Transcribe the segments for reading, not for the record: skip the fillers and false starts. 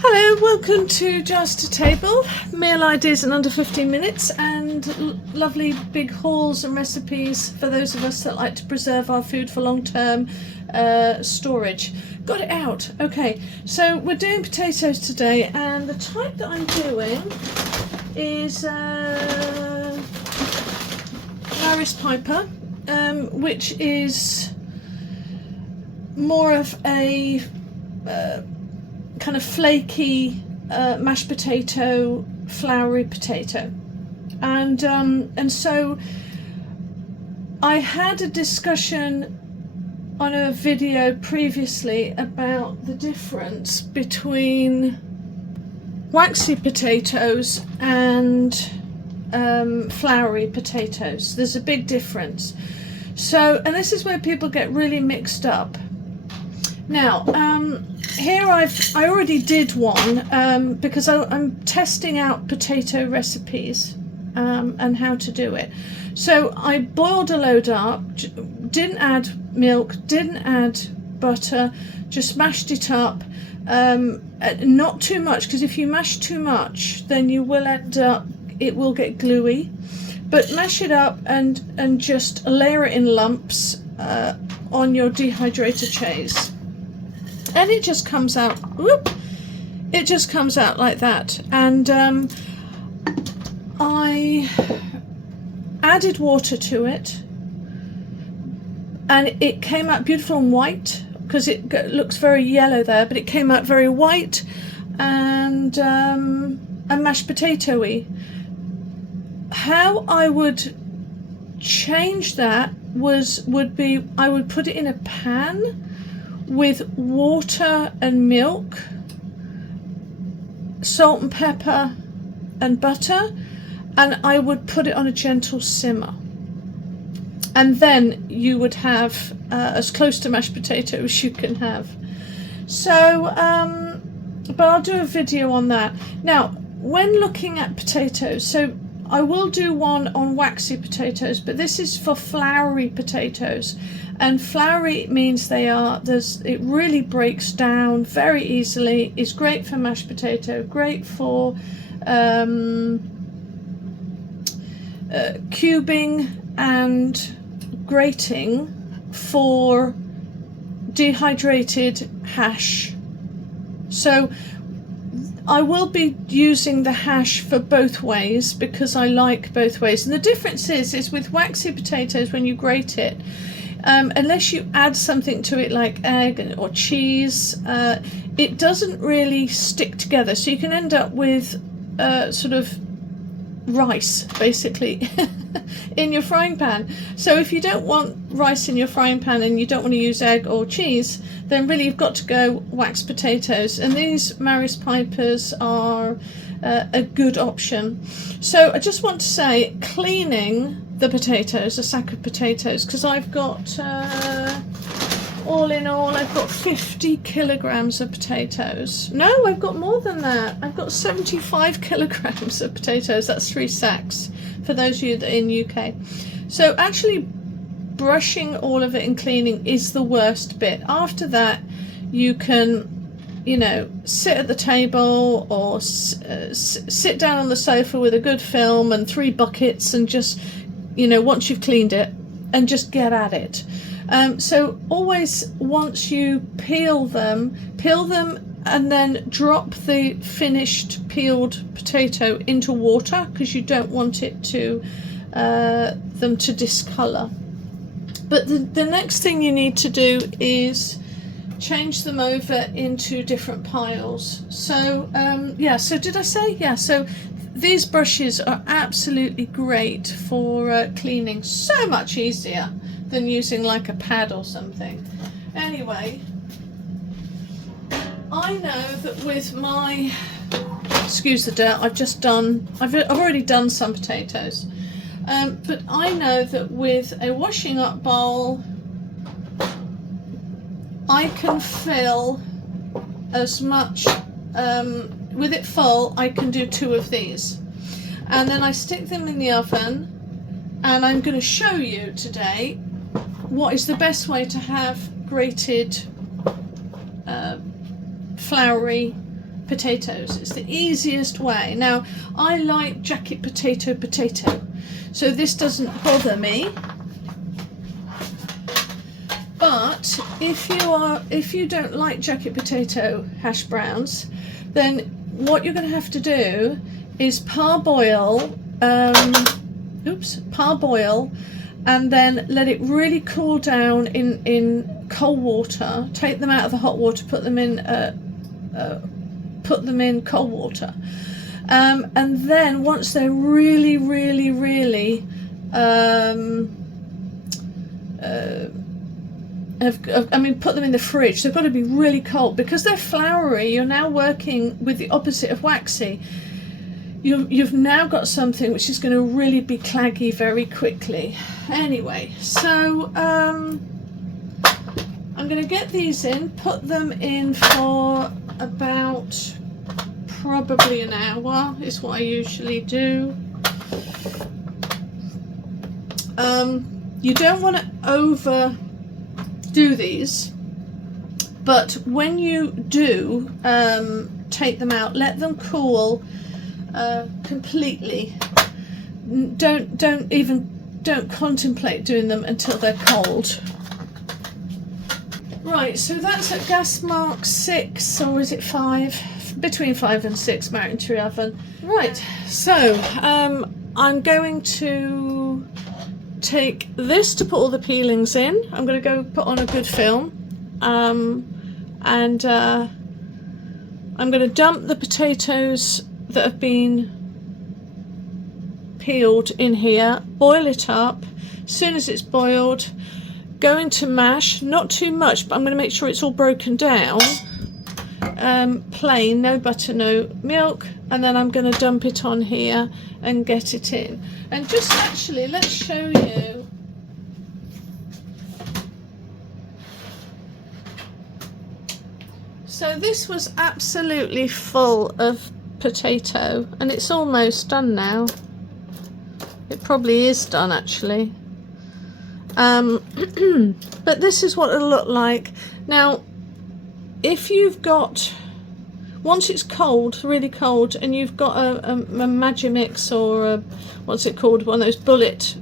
Hello, welcome to Just a Table, meal ideas in under 15 minutes and lovely big hauls and recipes for those of us that like to preserve our food for long-term storage. Got it out. Okay, so we're doing potatoes today, and the type that I'm doing is Laris Piper, which is more of a kind of flaky mashed potato, floury potato, and so I had a discussion on a video previously about the difference between waxy potatoes and floury potatoes. There's a big difference. So, and this is where people get really mixed up. Now, here I already did one because I'm testing out potato recipes and how to do it. So I boiled a load up, didn't add milk, didn't add butter, just mashed it up. Not too much, because if you mash too much, then you will end up, it will get gluey. But mash it up and just layer it in lumps on your dehydrated cheese. And it just comes out, whoop, it just comes out like that. And I added water to it, and it came out beautiful and white, because it looks very yellow there, but it came out very white and mashed potato-y. How I would change that would be I would put it in a pan with water and milk, salt and pepper and butter, and I would put it on a gentle simmer, and then you would have as close to mashed potato as you can have. So but I'll do a video on that. Now, when looking at potatoes, so I will do one on waxy potatoes, but this is for floury potatoes. And floury means it really breaks down very easily. It's great for mashed potato, great for cubing and grating for dehydrated hash. So I will be using the hash for both ways, because I like both ways. And the difference is with waxy potatoes, when you grate it, unless you add something to it like egg or cheese, it doesn't really stick together. So you can end up with sort of rice, basically, in your frying pan. So if you don't want rice in your frying pan and you don't want to use egg or cheese, then really you've got to go wax potatoes. And these Laris Pipers are a good option. So I just want to say, cleaning the potatoes, a sack of potatoes, because I've got all in all, I've got 50 kilograms of potatoes. No, I've got more than that. I've got 75 kilograms of potatoes. That's 3 sacks for those of you that are in UK. So actually brushing all of it and cleaning is the worst bit. After that, you can, sit at the table or sit down on the sofa with a good film and 3 buckets and just, once you've cleaned it, and just get at it. So always, once you peel them and then drop the finished peeled potato into water, because you don't want it to them to discolor. But the next thing you need to do is change them over into different piles. So so did I say? Yeah, so these brushes are absolutely great for cleaning, so much easier than using like a pad or something. Anyway, I know that with my, excuse the dirt, I've already done some potatoes, but I know that with a washing up bowl, I can fill as much, with it full, I can do 2 of these. And then I stick them in the oven, and I'm going to show you today what is the best way to have grated floury potatoes. It's the easiest way. Now, I like jacket potato, so this doesn't bother me. But if you don't like jacket potato hash browns, then what you're going to have to do is parboil, and then let it really cool down in cold water. Take them out of the hot water, put them in cold water, and then once they're really put them in the fridge. They've got to be really cold because they're floury. You're now working with the opposite of waxy. You've now got something which is going to really be claggy very quickly. Anyway, so I'm going to get these in, put them in for about probably an hour is what I usually do. You don't want to overdo these, but when you do take them out, let them cool completely. Don't contemplate doing them until they're cold. Right, so that's at gas mark 6, or is it 5? Between 5 and 6, pantry oven. Right, so I'm going to take this to put all the peelings in. I'm going to go put on a good film, and I'm going to dump the potatoes that have been peeled in here, boil it up. As soon as it's boiled, go into mash, not too much, but I'm going to make sure it's all broken down, plain, no butter, no milk, and then I'm going to dump it on here and get it in. And just actually, let's show you. So this was absolutely full of potato, and it's almost done now. It probably is done actually. But this is what it'll look like. Now, if you've got, once it's cold, really cold, and you've got a Magimix or a, what's it called, one of those bullet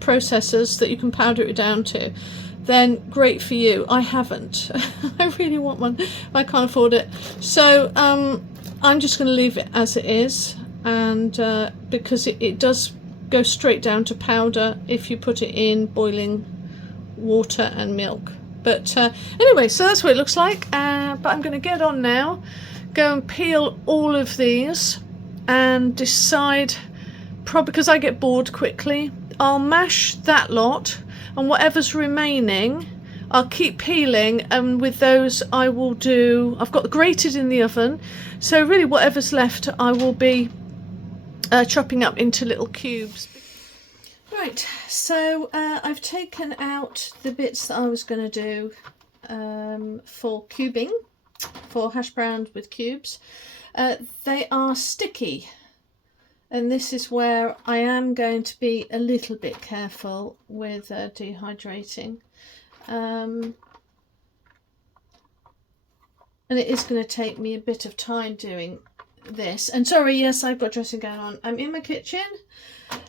processors that you can powder it down to, then great for you. I haven't. I really want one. I can't afford it. So I'm just going to leave it as it is, and because it does go straight down to powder if you put it in boiling water and milk. But anyway, so that's what it looks like. But I'm going to get on now, go and peel all of these, and decide, probably because I get bored quickly, I'll mash that lot, and whatever's remaining I'll keep peeling, and with those I will do, I've got grated in the oven, so really whatever's left I will be chopping up into little cubes. Right, so I've taken out the bits that I was going to do for cubing, for hash browns with cubes. They are sticky, and this is where I am going to be a little bit careful with dehydrating. And it is going to take me a bit of time doing this. And sorry, yes, I've got dressing going on. I'm in my kitchen,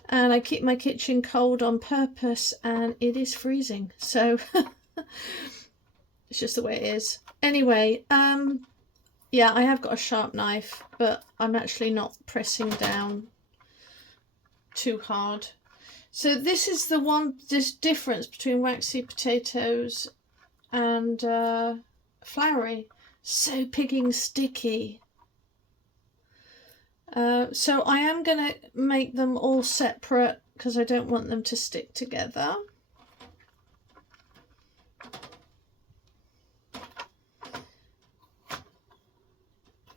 and I keep my kitchen cold on purpose, and it is freezing, so it's just the way it is. Anyway, yeah, I have got a sharp knife, but I'm actually not pressing down too hard. So this is this difference between waxy potatoes and floury. So pigging sticky. So I am going to make them all separate because I don't want them to stick together.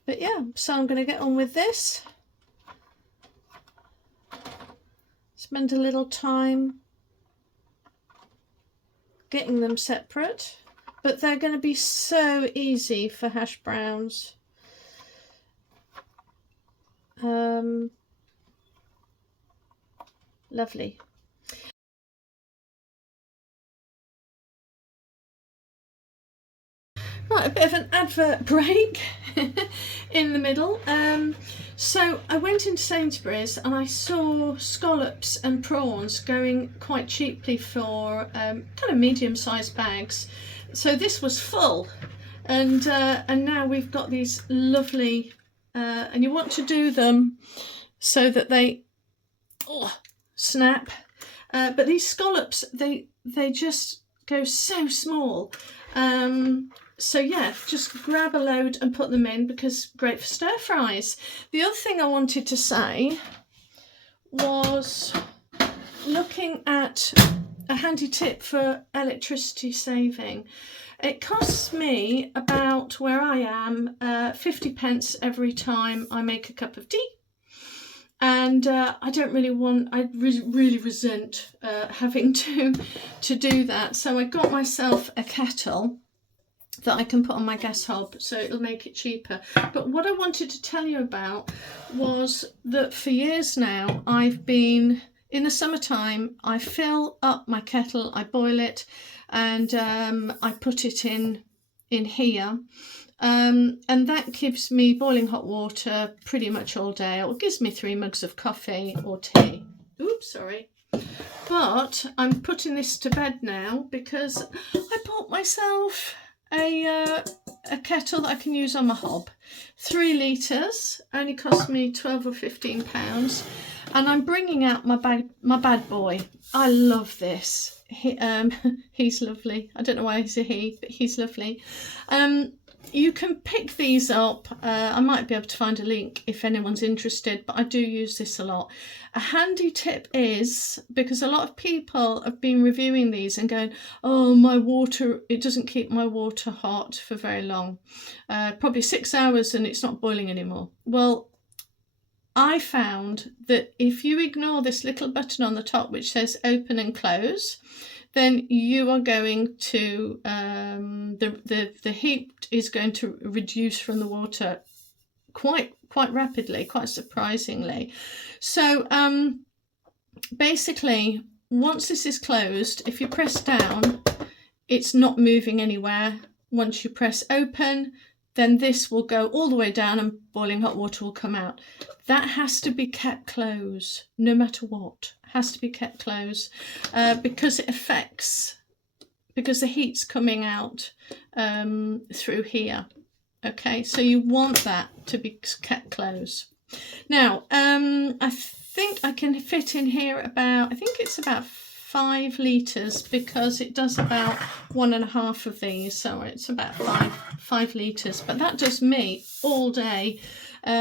But yeah, so I'm going to get on with this. Spend a little time getting them separate, but they're going to be so easy for hash browns. Lovely. Right, a bit of an advert break. in the middle. So I went into Sainsbury's and I saw scallops and prawns going quite cheaply for kind of medium-sized bags. So this was full, and now we've got these lovely, and you want to do them so that they snap. But these scallops, they just go so small. So yeah, just grab a load and put them in, because great for stir fries. The other thing I wanted to say was looking at a handy tip for electricity saving. It costs me about, where I am, 50 pence every time I make a cup of tea. And I don't really want, I really resent having to do that. So I got myself a kettle that I can put on my gas hob, so it'll make it cheaper. But what I wanted to tell you about was that for years now, I've been, in the summertime, I fill up my kettle, I boil it, and I put it in here. And that gives me boiling hot water pretty much all day. It gives me 3 mugs of coffee or tea. Oops, sorry. But I'm putting this to bed now because I bought myself a kettle that I can use on my hob. 3 litres, only cost me 12 or 15 pounds. And I'm bringing out my bad boy. I love this. He's lovely. I don't know why he's a he, but he's lovely. You can pick these up. I might be able to find a link if anyone's interested, but I do use this a lot. A handy tip is, because a lot of people have been reviewing these and going, oh, my water, it doesn't keep my water hot for very long. Probably 6 hours and it's not boiling anymore. Well, I found that if you ignore this little button on the top which says open and close, then you are going to, the heat is going to reduce from the water quite rapidly, quite surprisingly. So basically, once this is closed, if you press down, it's not moving anywhere. Once you press open, then this will go all the way down and boiling hot water will come out. That has to be kept closed, no matter what. Has to be kept closed because it affects, because the heat's coming out through here. Okay, so you want that to be kept closed. Now, I think I can fit in here about, I think it's about 5 litres, because it does about 1.5 of these, so it's about 5 litres. But that does me all day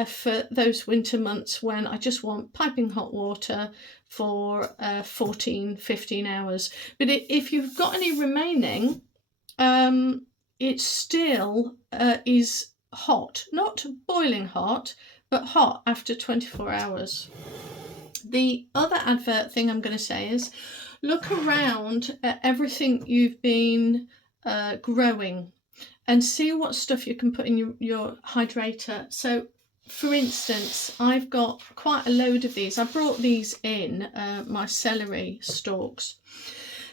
for those winter months when I just want piping hot water for 14-15 hours. But if you've got any remaining, it still is hot, not boiling hot, but hot after 24 hours. The other advert thing I'm going to say is, look around at everything you've been growing and see what stuff you can put in your hydrator. So, for instance, I've got quite a load of these. I brought these in, my celery stalks.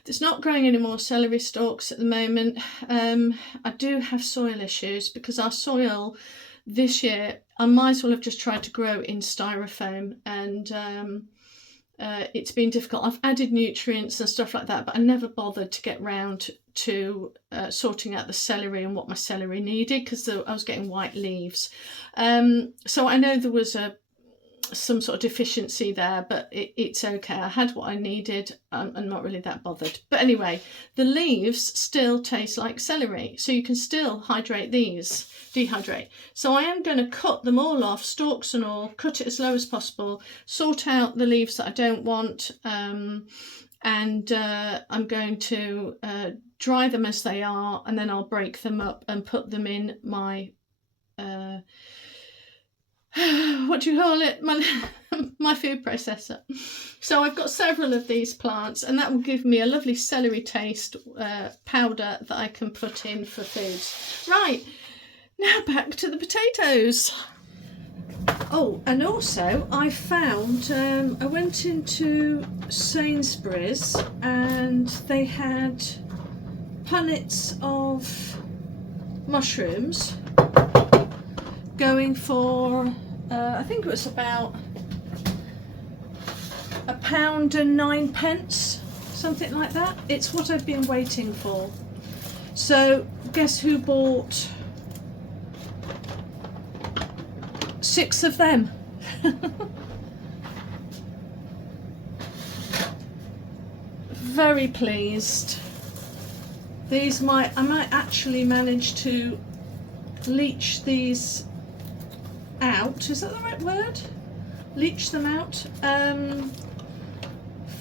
There's not growing any more celery stalks at the moment. I do have soil issues because our soil this year, I might as well have just tried to grow in styrofoam, and it's been difficult. I've added nutrients and stuff like that, but I never bothered to get round to sorting out the celery and what my celery needed, because I was getting white leaves. So I know there was some sort of deficiency there, but it's okay. I had what I needed. I'm not really that bothered. But anyway, the leaves still taste like celery, so you can still hydrate these, dehydrate. So I am going to cut them all off, stalks and all, cut it as low as possible, sort out the leaves that I don't want, and I'm going to dry them as they are, and then I'll break them up and put them in my what do you call it, my food processor. So I've got several of these plants, and that will give me a lovely celery taste powder that I can put in for foods. Right, now back to the potatoes. Oh, and also I found, I went into Sainsbury's and they had punnets of mushrooms. going for I think it was about £1.09, something like that. It's what I've been waiting for. So guess who bought 6 of them? Very pleased. I might actually manage to leach these out. Is that the right word? Leach them out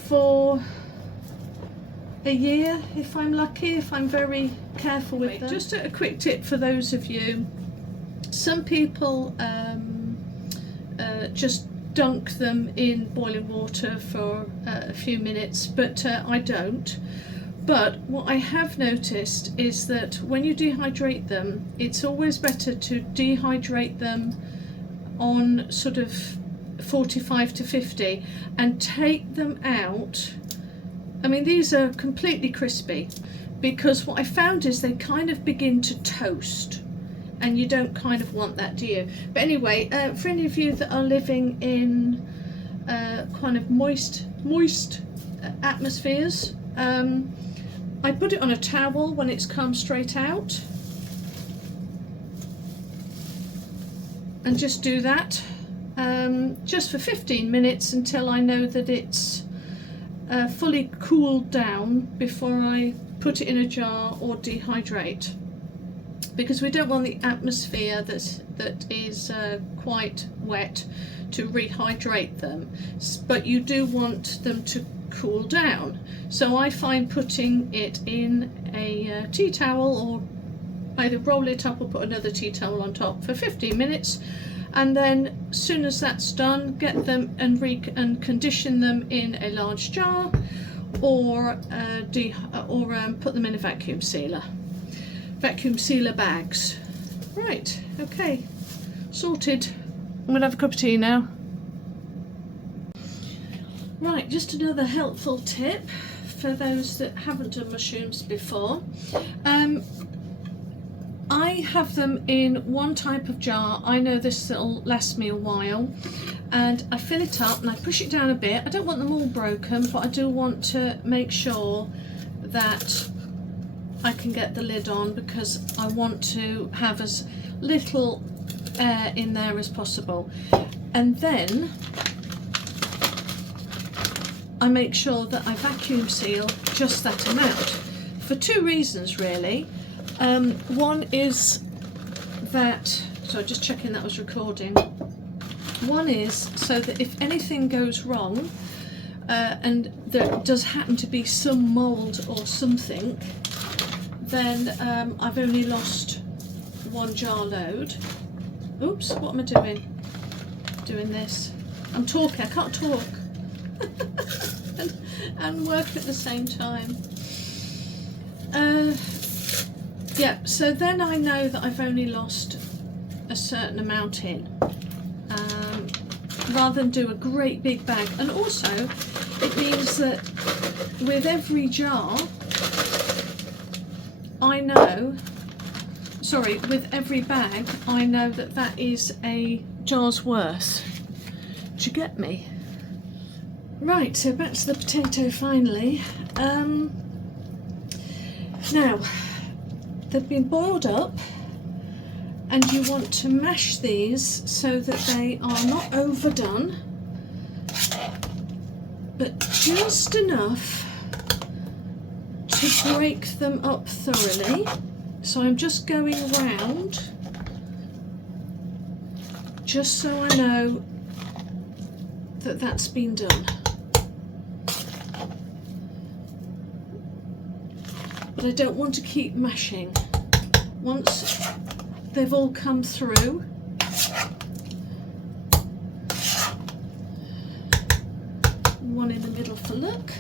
for a year if I'm lucky, if I'm very careful with them. Just a quick tip for those of you. Some people just dunk them in boiling water for a few minutes, but I don't. But what I have noticed is that when you dehydrate them, it's always better to dehydrate them on sort of 45 to 50 and take them out. I mean, these are completely crispy, because what I found is they kind of begin to toast, and you don't kind of want that, do you? But anyway, for any of you that are living in kind of moist atmospheres, I put it on a towel when it's come straight out, and just do that just for 15 minutes until I know that it's fully cooled down before I put it in a jar or dehydrate, because we don't want the atmosphere that is quite wet to rehydrate them, but you do want them to cool down. So I find putting it in a tea towel, or either roll it up or put another tea towel on top for 15 minutes, and then as soon as that's done, get them and condition them in a large jar, or put them in a vacuum sealer bags. Right, okay, sorted. I'm gonna have a cup of tea now. Right, just another helpful tip for those that haven't done mushrooms before. I have them in one type of jar. I know this will last me a while, and I fill it up and I push it down a bit. I don't want them all broken, but I do want to make sure that I can get the lid on, because I want to have as little air in there as possible. And then I make sure that I vacuum seal just that amount, for 2 reasons really. One is that, so just checking that was recording. One is so that if anything goes wrong, and there does happen to be some mould or something, then I've only lost 1 jar load. Oops, what am I doing? Doing this. I'm talking, I can't talk and work at the same time. Yeah, so then I know that I've only lost a certain amount in, rather than do a great big bag. And also it means that with every jar I know, sorry, with every bag I know that that is a jar's worth. Do you get me? Right, so back to the potato finally. Now, they've been boiled up, and you want to mash these so that they are not overdone, but just enough to break them up thoroughly. So I'm just going round, just so I know that that's been done. But I don't want to keep mashing. Once they've all come through, one in the middle for luck.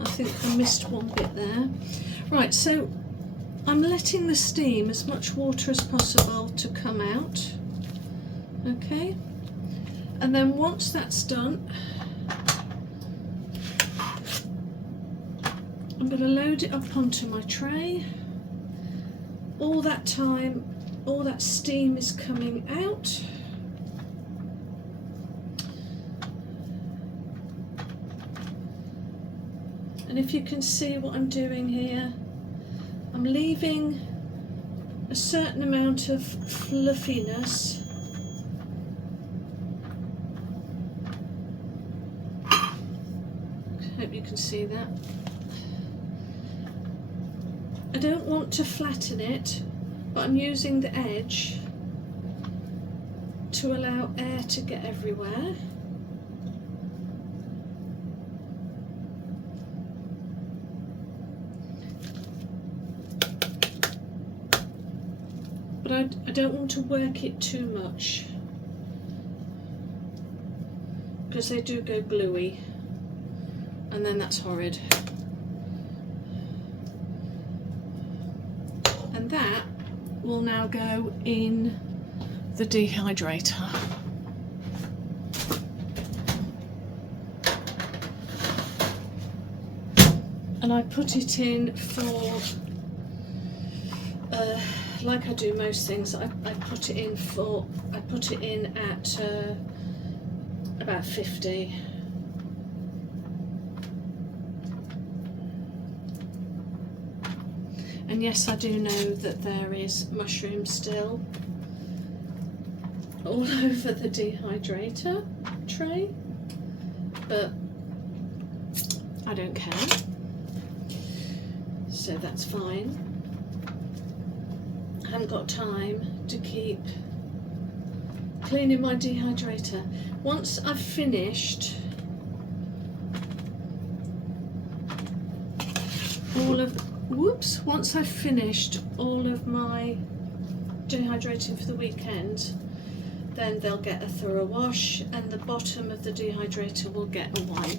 I think I missed one bit there. Right, so I'm letting the steam, as much water as possible, to come out. Okay, and then once that's done, I'm going to load it up onto my tray. All that time all that steam is coming out. And if you can see what I'm doing here, I'm leaving a certain amount of fluffiness. I hope you can see that. I don't want to flatten it, but I'm using the edge to allow air to get everywhere. But I don't want to work it too much, because they do go gluey, and then that's horrid. And that will now go in the dehydrator. And I put it in for, like I do most things, I put it in at about 50. And yes, I do know that there is mushroom still all over the dehydrator tray, but I don't care, so that's fine. I haven't got time to keep cleaning my dehydrator. Once I've finished once I've finished all of my dehydrating for the weekend, then they'll get a thorough wash and the bottom of the dehydrator will get a wipe.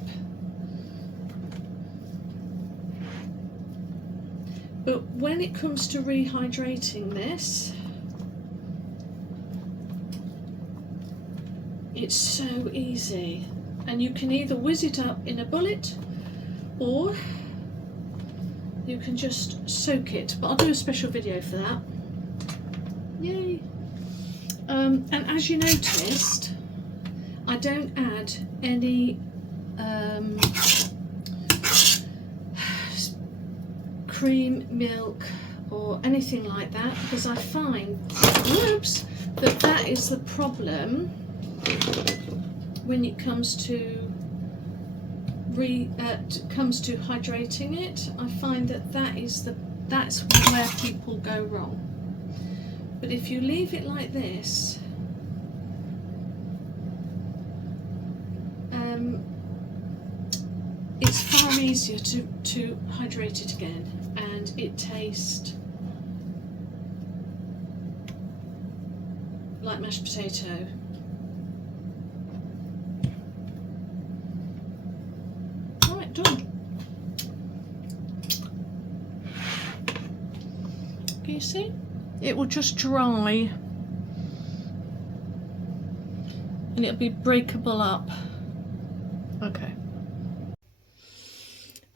But when it comes to rehydrating this, it's so easy, and you can either whiz it up in a bullet or you can just soak it, but I'll do a special video for that. Yay! And as you noticed, I don't add any cream, milk or anything like that, because I find, that is the problem when it comes to hydrating it. I find that's where people go wrong. But if you leave it like this, it's far easier to hydrate it again, and it tastes like mashed potato. Right, done. Can you see? It will just dry and it'll be breakable up. Okay.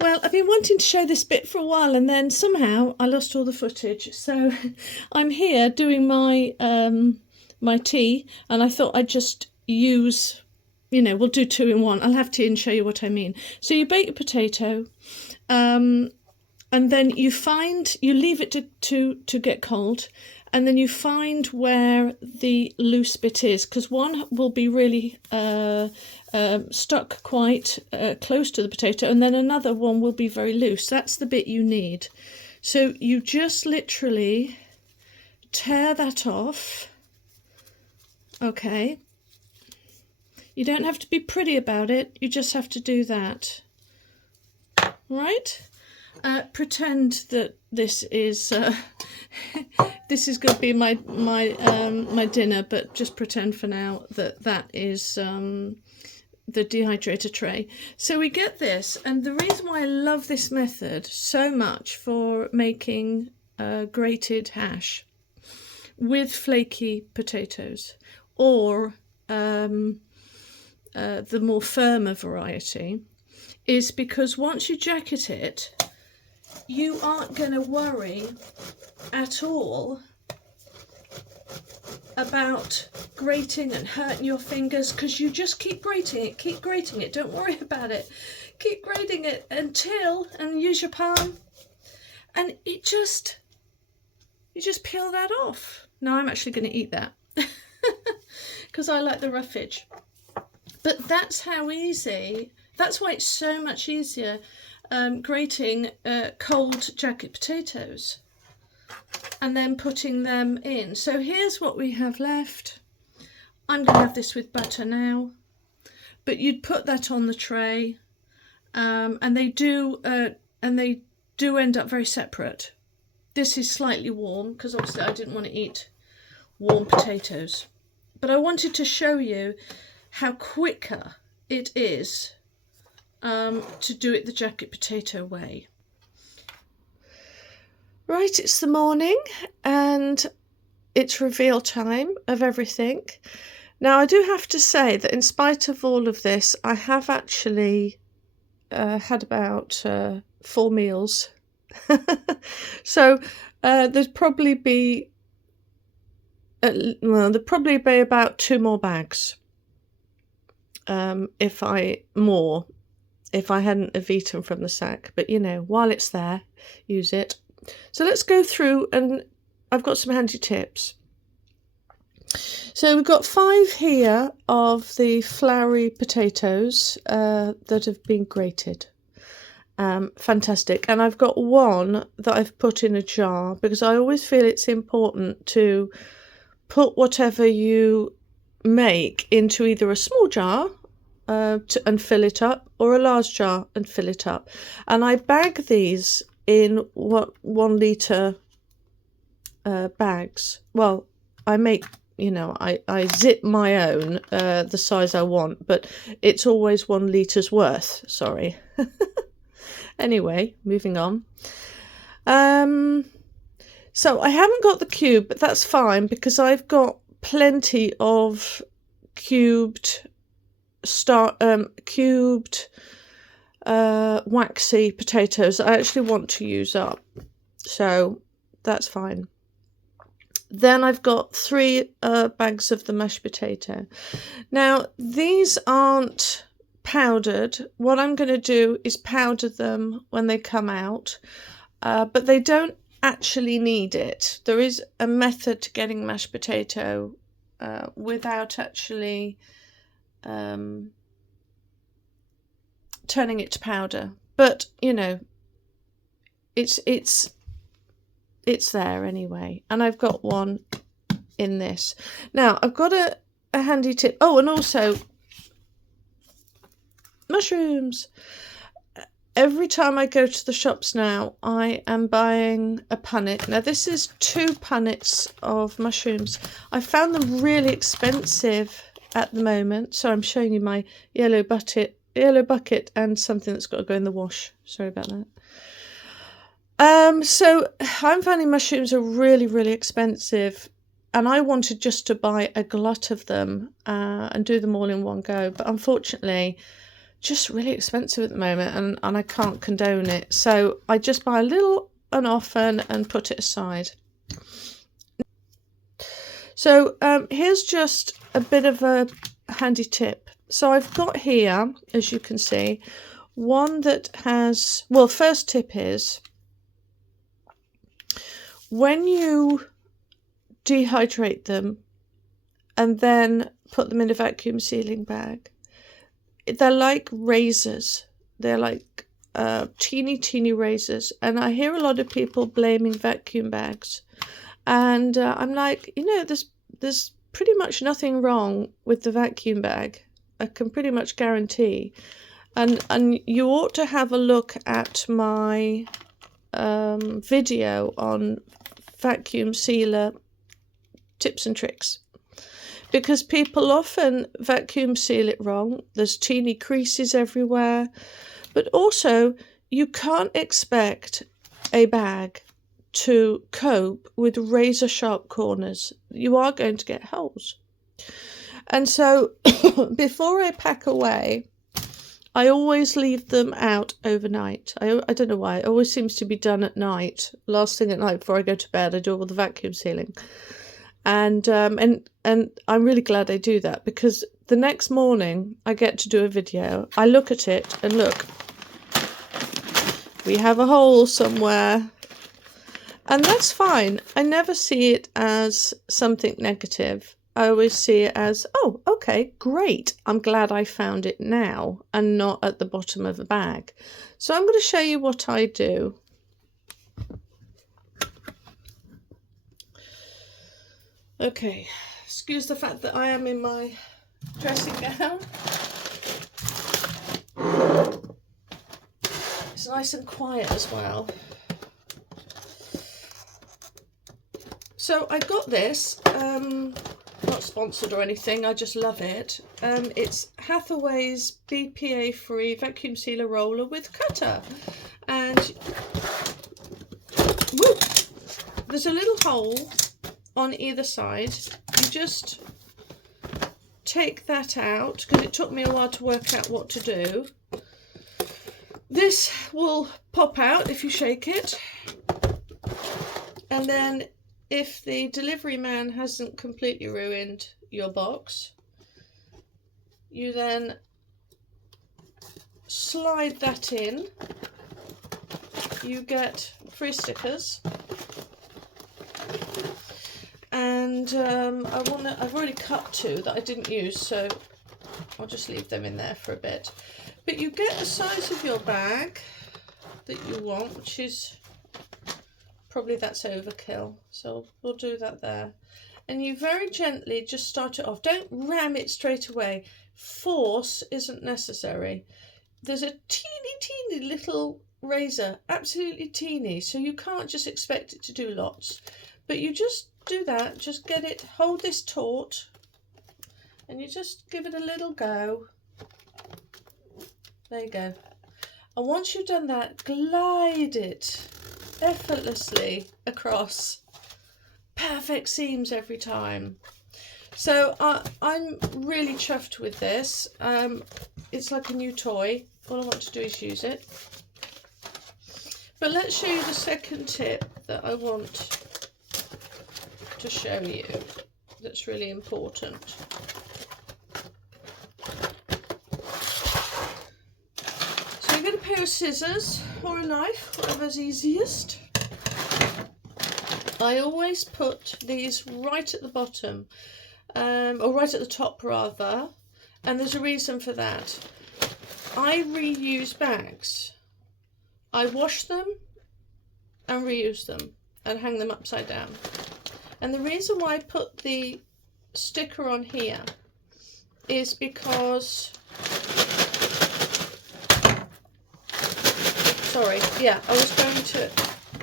Well, I've been wanting to show this bit for a while, and then somehow I lost all the footage. So I'm here doing my my tea, and I thought I'd just use, we'll do 2 in 1. I'll have tea and show you what I mean. So you bake your potato, and then you leave it to get cold, and then you find where the loose bit is, because one will be really stuck quite close to the potato, and then another one will be very loose. That's the bit you need. So you just literally tear that off. Okay. You don't have to be pretty about it, you just have to do that. Right? Pretend that this is this is going to be my dinner, but just pretend for now that is the dehydrator tray. So we get this, and the reason why I love this method so much for making grated hash with flaky potatoes, or the more firmer variety, is because once you jacket it, you aren't going to worry at all about grating and hurting your fingers, because you just keep grating it, don't worry about it, keep grating it until, and use your palm, and you just peel that off. Now I'm actually going to eat that because I like the roughage, but that's how easy, that's why it's so much easier grating cold jacket potatoes and then putting them in. So here's what we have left. I'm going to have this with butter now, but you'd put that on the tray, and they do end up very separate. This is slightly warm because obviously I didn't want to eat warm potatoes, but I wanted to show you how quicker it is to do it the jacket potato way. Right, it's the morning and it's reveal time of everything. Now I do have to say that in spite of all of this, I have actually had about 4 meals. So there'd probably be about 2 more bags if I hadn't have eaten from the sack. But you know, while it's there, use it. So let's go through, and I've got some handy tips. So we've got 5 here of the floury potatoes that have been grated. Fantastic. And I've got 1 that I've put in a jar, because I always feel it's important to put whatever you make into either a small jar and fill it up, or a large jar and fill it up. And I bag these in 1 litre bags. Well, I make, you know, I zip my own the size I want, but it's always 1 litre's worth, sorry. Anyway, moving on. So I haven't got the cube, but that's fine because I've got plenty of cubed waxy potatoes I actually want to use up, so that's fine. Then I've got 3 bags of the mashed potato. Now these aren't powdered. What I'm going to do is powder them when they come out, but they don't actually need it. There is a method to getting mashed potato without actually turning it to powder, but you know, it's there anyway. And I've got 1 in this. Now I've got a handy tip. Oh, and also mushrooms. Every time I go to the shops now, I am buying a punnet. Now this is 2 punnets of mushrooms. I found them really expensive at the moment, so I'm showing you my yellow bucket and something that's got to go in the wash. Sorry about that. So I'm finding mushrooms are really, really expensive, and I wanted just to buy a glut of them and do them all in one go, but unfortunately just really expensive at the moment, and I can't condone it, so I just buy a little and often and put it aside. So here's just a bit of a handy tip. So I've got here, as you can see, 1 that has, well, first tip is when you dehydrate them and then put them in a vacuum sealing bag, they're like razors. They're like teeny razors, and I hear a lot of people blaming vacuum bags, and I'm like, you know, there's pretty much nothing wrong with the vacuum bag. I can pretty much guarantee, and you ought to have a look at my video on vacuum sealer tips and tricks, because people often vacuum seal it wrong. There's teeny creases everywhere, but also you can't expect a bag to cope with razor sharp corners. You are going to get holes. And so before I pack away, I always leave them out overnight. I don't know why. It always seems to be done at night. Last thing at night before I go to bed, I do all the vacuum sealing. And I'm really glad I do that, because the next morning I get to do a video. I look at it and look, we have a hole somewhere, and that's fine. I never see it as something negative. I always see it as, oh, okay, great. I'm glad I found it now and not at the bottom of a bag. So I'm going to show you what I do. Okay, excuse the fact that I am in my dressing gown. It's nice and quiet as well. So I got this, not sponsored or anything, I just love it. It's Hathaway's BPA free vacuum sealer roller with cutter. And whoop, there's a little hole on either side. You just take that out, because it took me a while to work out what to do. This will pop out if you shake it, and then if the delivery man hasn't completely ruined your box, you then slide that in. You get free stickers, and I've already cut 2 that I didn't use, so I'll just leave them in there for a bit. But you get the size of your bag that you want, which is probably, that's overkill, so we'll do that there. And you very gently just start it off. Don't ram it straight away. Force isn't necessary. There's a teeny little razor, absolutely teeny, so you can't just expect it to do lots. But you just do that, just get it, hold this taut, and you just give it a little go. There you go. And once you've done that, glide it effortlessly across. Perfect seams every time. So I'm really chuffed with this. It's like a new toy. All I want to do is use it. But let's show you the second tip that I want to show you that's really important. So you get a pair of scissors or a knife, whatever's easiest. I always put these right at the bottom, or right at the top rather, and there's a reason for that. I reuse bags. I wash them and reuse them and hang them upside down. And the reason why I put the sticker on here is because, sorry, yeah, I was going to,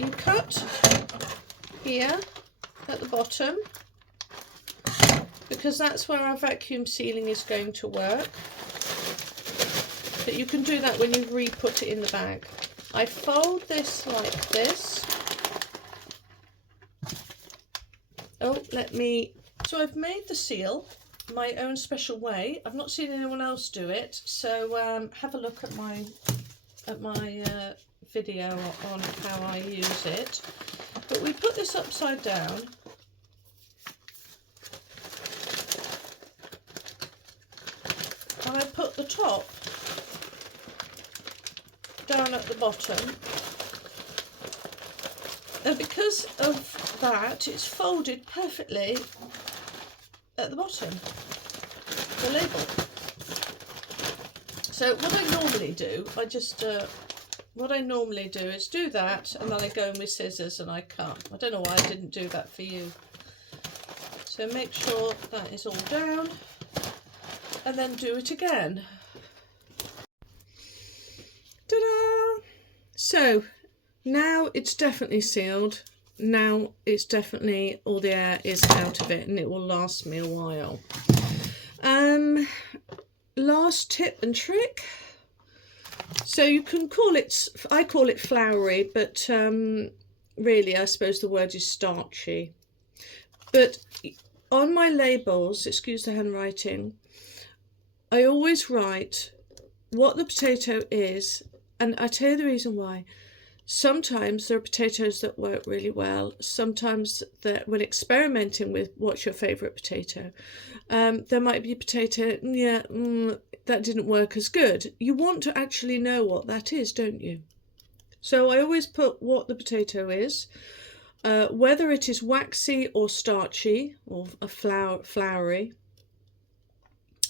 you cut here at the bottom, because that's where our vacuum sealing is going to work. But you can do that when you re-put it in the bag. I fold this like this. Oh, so I've made the seal my own special way. I've not seen anyone else do it, so have a look at my video on how I use it. But we put this upside down, and I put the top down at the bottom, and because of that, it's folded perfectly at the bottom, the label. So what I normally do, what I normally do is do that, and then I go in with scissors and I cut. I don't know why I didn't do that for you. So make sure that is all down, and then do it again. Ta-da! So now it's definitely sealed. Now it's definitely, all the air is out of it, and it will last me a while. Last tip and trick. So you can call it, I call it floury, but really I suppose the word is starchy. But on my labels, excuse the handwriting, I always write what the potato is, and I tell you the reason why. Sometimes there are potatoes that work really well. Sometimes that when experimenting with what's your favourite potato, there might be a potato, that didn't work as good. You want to actually know what that is, don't you? So I always put what the potato is, whether it is waxy or starchy or a floury,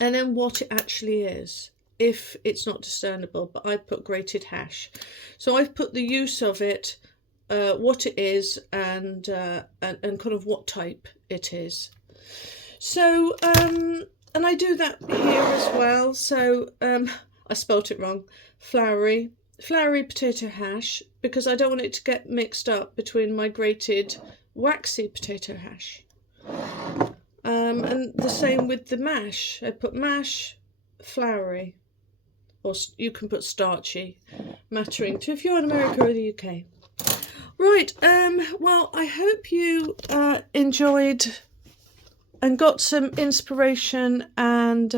and then what it actually is, if it's not discernible. But I put grated hash. So I've put the use of it, what it is, and kind of what type it is. So and I do that here as well. So I spelt it wrong. Floury potato hash, because I don't want it to get mixed up between my grated waxy potato hash. And the same with the mash. I put mash, floury, or you can put starchy, mattering to if you're in America or the UK. Right, well, I hope you enjoyed and got some inspiration and,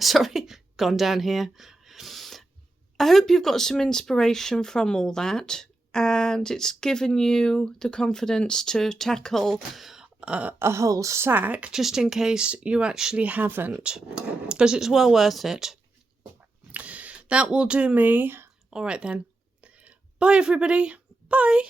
sorry, gone down here. I hope you've got some inspiration from all that, and it's given you the confidence to tackle a whole sack, just in case you actually haven't, because it's well worth it. That will do me. All right then. Bye everybody. Bye.